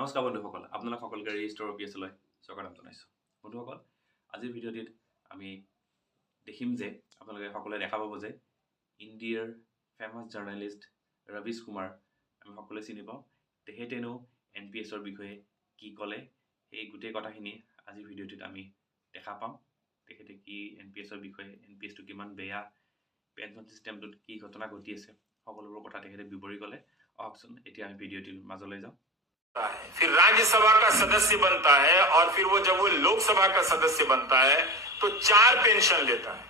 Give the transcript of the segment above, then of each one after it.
নমস্কাৰ বন্ধুসকল, আপোনালোক সকলোকে ৰেজিষ্টৰ অফিচলৈ স্বাগতম জনাইছোঁ। বন্ধুসকল, আজিৰ ভিডিঅ'টিত আমি দেখিম যে আপোনালোকে সকলোৱে দেখা পাব যে ইণ্ডিয়াৰ ফেমাছ জাৰ্নেলিষ্ট ৰবিশ কুমাৰ আমি সকলোৱে চিনি পাওঁ। তেখেতেনো NPSৰ বিষয়ে কি ক'লে সেই গোটেই কথাখিনি আজিৰ ভিডিঅ'টিত আমি দেখা পাম। তেখেতে কি NPSৰ বিষয়ে, NPSটো কিমান বেয়া, পেনশ্যন চিষ্টেমটোত কি ঘটনা ঘটি আছে, সকলোবোৰ কথা তেখেতে বিৱৰি ক'লে। আহকচোন এতিয়া আমি ভিডিঅ'টিৰ মাজলৈ যাওঁ। फिर राज्यसभा का सदस्य बनता है और फिर वो जब वो लोकसभा का सदस्य बनता है तो 4 पेंशन लेता है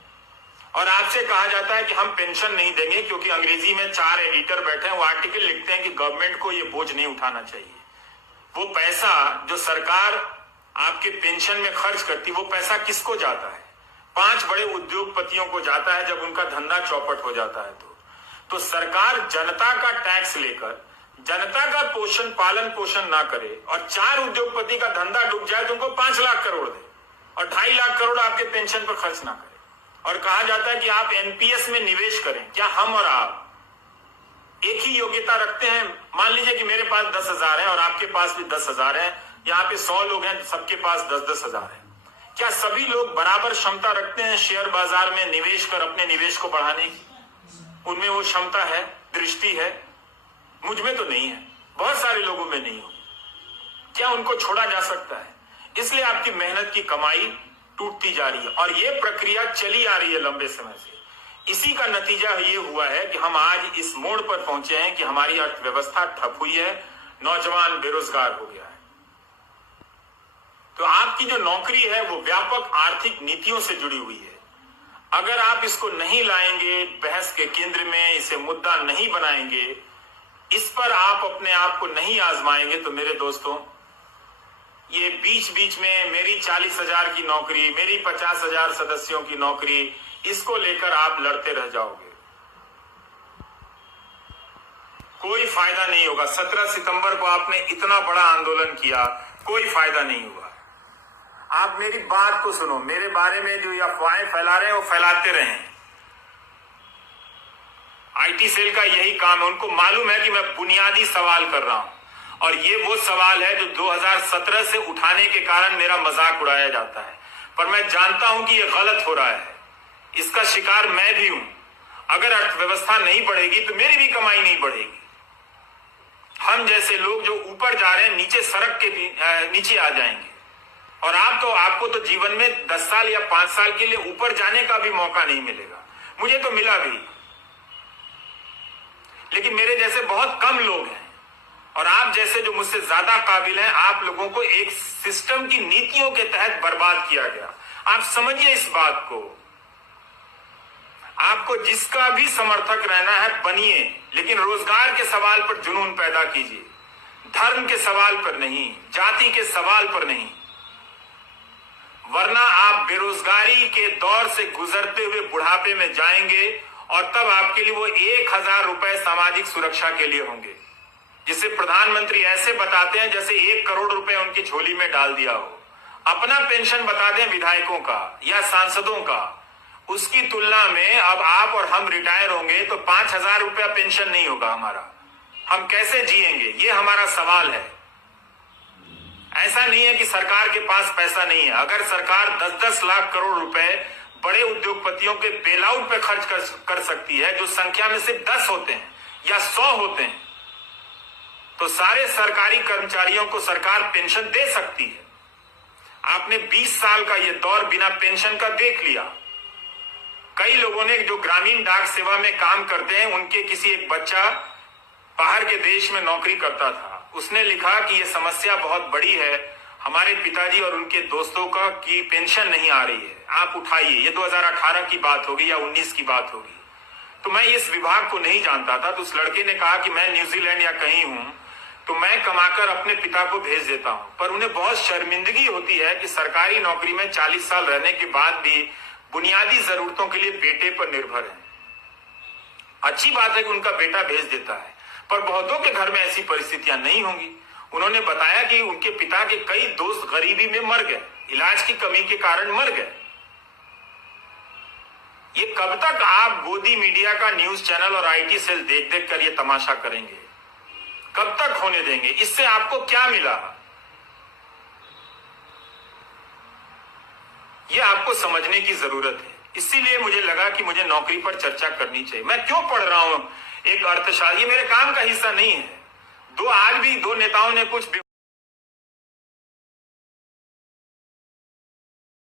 और आपसे कहा जाता है कि हम पेंशन नहीं देंगे क्योंकि अंग्रेजी में 4 एडिटर बैठे हैं, वो आर्टिकल लिखते हैं कि गवर्नमेंट को ये बोझ नहीं उठाना चाहिए। वो पैसा जो सरकार आपके पेंशन में खर्च करती, वो पैसा किसको जाता है? 5 बड़े उद्योगपतियों को जाता है जब उनका धंधा चौपट हो जाता है। तो सरकार जनता का टैक्स लेकर जनता का पालन पोषण ना करे और 4 उद्योगपति का धंधा डूब जाए तो उनको 5 लाख करोड़ दे और 2.5 लाख करोड़ आपके पेंशन पर खर्च ना करे और कहा जाता है कि आप NPS में निवेश करें। क्या हम और आप एक ही योग्यता रखते हैं? मान लीजिए कि मेरे पास 10,000 है और आपके पास भी 10,000 है, यहाँ पे 100 लोग हैं, सबके पास 10-10 हजार है। क्या सभी लोग बराबर क्षमता रखते हैं शेयर बाजार में निवेश कर अपने निवेश को बढ़ाने की? उनमें वो क्षमता है, दृष्टि है? मुझ में तो नहीं है, बहुत सारे लोगों में नहीं हो। क्या उनको छोड़ा जा सकता है? इसलिए आपकी मेहनत की कमाई टूटती जा रही है और ये प्रक्रिया चली आ रही है लंबे समय से। इसी का नतीजा ये हुआ है कि हम आज इस मोड़ पर पहुंचे हैं कि हमारी अर्थव्यवस्था ठप हुई है, नौजवान बेरोजगार हो गया है। तो आपकी जो नौकरी है वो व्यापक आर्थिक नीतियों से जुड़ी हुई है। अगर आप इसको नहीं लाएंगे बहस के केंद्र में, इसे मुद्दा नहीं बनाएंगे, इस पर आप अपने आप को नहीं आजमाएंगे तो मेरे दोस्तों, ये बीच बीच में मेरी 40,000 की नौकरी, मेरी 50,000 सदस्यों की नौकरी, इसको लेकर आप लड़ते रह जाओगे, कोई फायदा नहीं होगा। 17 सितंबर को आपने इतना बड़ा आंदोलन किया, कोई फायदा नहीं हुआ। आप मेरी बात को सुनो, मेरे बारे में जो अफवाहें फैला रहे हैं वो फैलाते रहें। IT सेल का यही काम है, उनको मालूम है कि मैं बुनियादी सवाल कर रहा हूं और ये वो सवाल है जो 2017 से उठाने के कारण मेरा मजाक उड़ाया जाता है, पर मैं जानता हूं कि ये गलत हो रहा है। इसका शिकार मैं भी हूं। अगर अर्थव्यवस्था नहीं बढ़ेगी तो मेरी भी कमाई नहीं बढ़ेगी। हम जैसे लोग जो ऊपर जा रहे हैं नीचे सड़क के नीचे आ जाएंगे और आपको तो जीवन में 10 साल या 5 साल के लिए ऊपर जाने का भी मौका नहीं मिलेगा। मुझे तो मिला भी, लेकिन मेरे जैसे बहुत कम लोग हैं और आप जैसे जो मुझसे ज्यादा काबिल हैं, आप लोगों को एक सिस्टम की नीतियों के तहत बर्बाद किया गया। आप समझिए इस बात को। आपको जिसका भी समर्थक रहना है बनिए, लेकिन रोजगार के सवाल पर जुनून पैदा कीजिए, धर्म के सवाल पर नहीं, जाति के सवाल पर नहीं, वरना आप बेरोजगारी के दौर से गुजरते हुए बुढ़ापे में जाएंगे और तब आपके लिए वो 1,000 रुपए सामाजिक सुरक्षा के लिए होंगे, जिसे प्रधानमंत्री ऐसे बताते हैं जैसे 1 करोड़ रुपए उनकी झोली में डाल दिया हो। अपना पेंशन बता दें विधायकों का या सांसदों का, उसकी तुलना में अब आप और हम रिटायर होंगे तो 5,000 रुपया पेंशन नहीं होगा हमारा। हम कैसे जिएंगे, ये हमारा सवाल है। ऐसा नहीं है कि सरकार के पास पैसा नहीं है। अगर सरकार 10-10 लाख करोड़ रुपए बड़े उद्योगपतियों के बेलआउट पे खर्च कर सकती है, जो संख्या में सिर्फ 10 होते हैं या 100 होते हैं, तो सारे सरकारी कर्मचारियों को सरकार पेंशन दे सकती है। आपने 20 साल का ये दौर बिना पेंशन का देख लिया। कई लोगों ने जो ग्रामीण डाक सेवा में काम करते हैं, उनके किसी एक बच्चा बाहर के देश में नौकरी करता था, उसने लिखा कि ये समस्या बहुत बड़ी है हमारे पिताजी और उनके दोस्तों का कि पेंशन नहीं आ रही है, आप उठाइए। ये 2018 की बात होगी या 19 की बात होगी। तो मैं इस विभाग को नहीं जानता था, तो उस लड़के ने कहा कि मैं न्यूजीलैंड या कहीं हूं तो मैं कमाकर अपने पिता को भेज देता हूं। पर उन्हें बहुत शर्मिंदगी होती है कि सरकारी नौकरी में 40 साल रहने के बाद भी बुनियादी जरूरतों के लिए बेटे पर निर्भर है। अच्छी बात है कि उनका बेटा भेज देता है, पर बहुतों के घर में ऐसी परिस्थितियां नहीं होंगी। उन्होंने बताया कि उनके पिता के कई दोस्त गरीबी में मर गए, इलाज की कमी के कारण मर गए। ये कब तक आप गोदी मीडिया का न्यूज चैनल और IT सेल देख देख कर ये तमाशा करेंगे? कब तक होने देंगे? इससे आपको क्या मिला? यह आपको समझने की जरूरत है। इसीलिए मुझे लगा कि मुझे नौकरी पर चर्चा करनी चाहिए। मैं क्यों पढ़ रहा हूं एक अर्थशास्त्र? ये मेरे काम का हिस्सा नहीं है। आज भी दो नेताओं ने कुछ